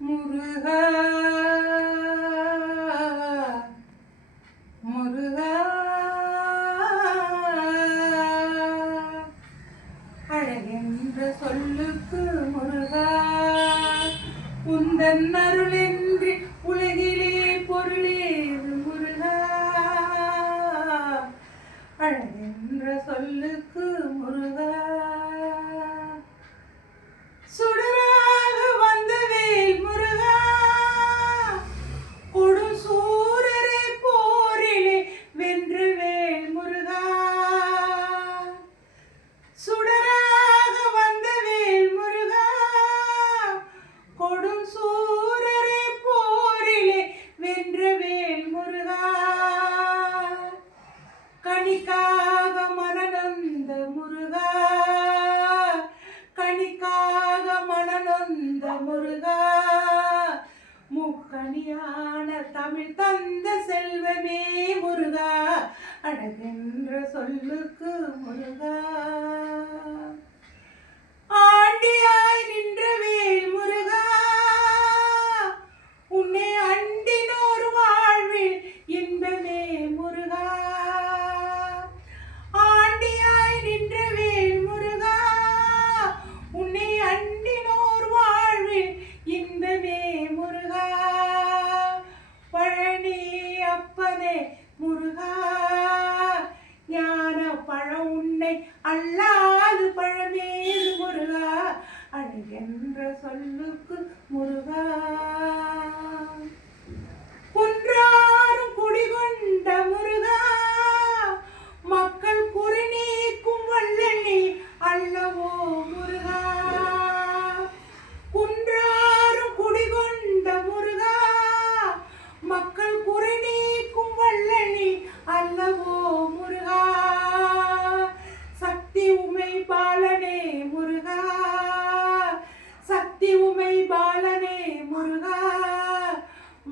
முருகா முருகா அழகென்ற சொல்லுக்கு முருகா உந்தன் அருளின்றி உலகிலே பொருளேது முருகா அழகென்ற சொல்லுக்கு முருகா சுடராக வந்த வேல் முருகா கொடும் சூரரை போரிலே வென்று வேல் முருகா சுடராக வந்த வேல் முருகா கொடும் சூரரை போரிலே வென்ற வேல் முருகா கணிக்காக மனநொந்த முருகா கணிக்காக மனநொந்த முருகா முக்கணியான தமிழ் தந்த செல்வமே முருகா அழகென்ற சொல்லுக்கு முருகா ஆண்டியாய் நின்ற வேல் முருகா உன்னை அண்டினோர் வாழ்வில் இன்பமே முருகா ஆண்டியாய் நின்ற வேல் முருகா உன்னை அண்டினோர் வாழ்வில் இன்பமே முருகா பழனி அப்பனே முருகா ஞான பழம் உன்னை அல்லாது பழமேது முருகா அழகென்ற சொல்லுக்கு முருகா குன்றாரும் குடிகொண்ட முருகா மக்கள் குறி நீக்கும் வல்லனி அல்லவோ முருகா குன்றாரும் குடிகொண்ட முருகா மக்கள் குறி நீக்கும் வல்லனி அல்லவோ முருகா சக்தி உமை பாலனே முருகா சக்தி உமை பாலனே முருகா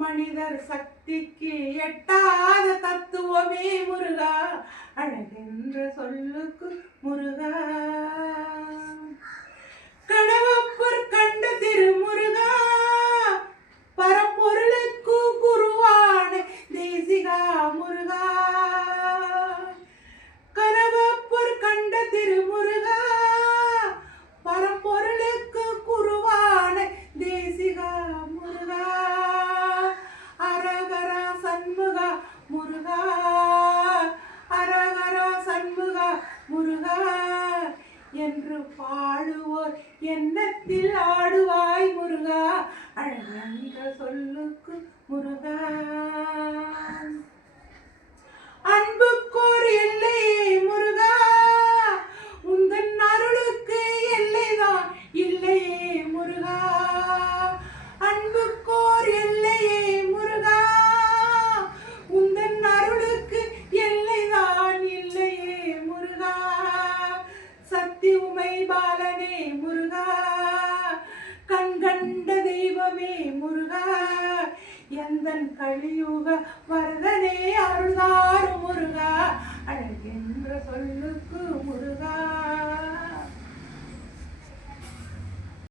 மனிதர் சக்திக்கு எட்டாத தத்துவமே முருகா அழகென்ற சொல்லுக்கு முருகா கடவுப்பர் கண்ட திருமுருகா பரம்பொருளுக்கு குருவான தேசிகா முருகா கடவுப்பர் கண்ட திருமுருகா பரம்பொருளுக்கு குருவான தேசிகா முருகா அரகரா சண்முகா முருகா அரகரா சண்முகா முருகா என்று பாடுவோர் எண்ணத்தில் ஆடுவாய் முருகா அழகென்ற சொல்லுக்கு முருகா அன்புக்கோர் எல்லையே முருகா உந்தன் அருளுக்கு எல்லைதான் இல்லையே முருகா அன்புக்கோர் எல்லையே முருகா உந்தன் அருளுக்கு எல்லைதான் இல்லையே முருகா சக்தி உமை பாலனே முருகா கண்கண்ட தெய்வமே முருகா எந்தன் கலியுக வரதனே அருள்தாரு முருகா அழகென்ற சொல்லுக்கு முருகா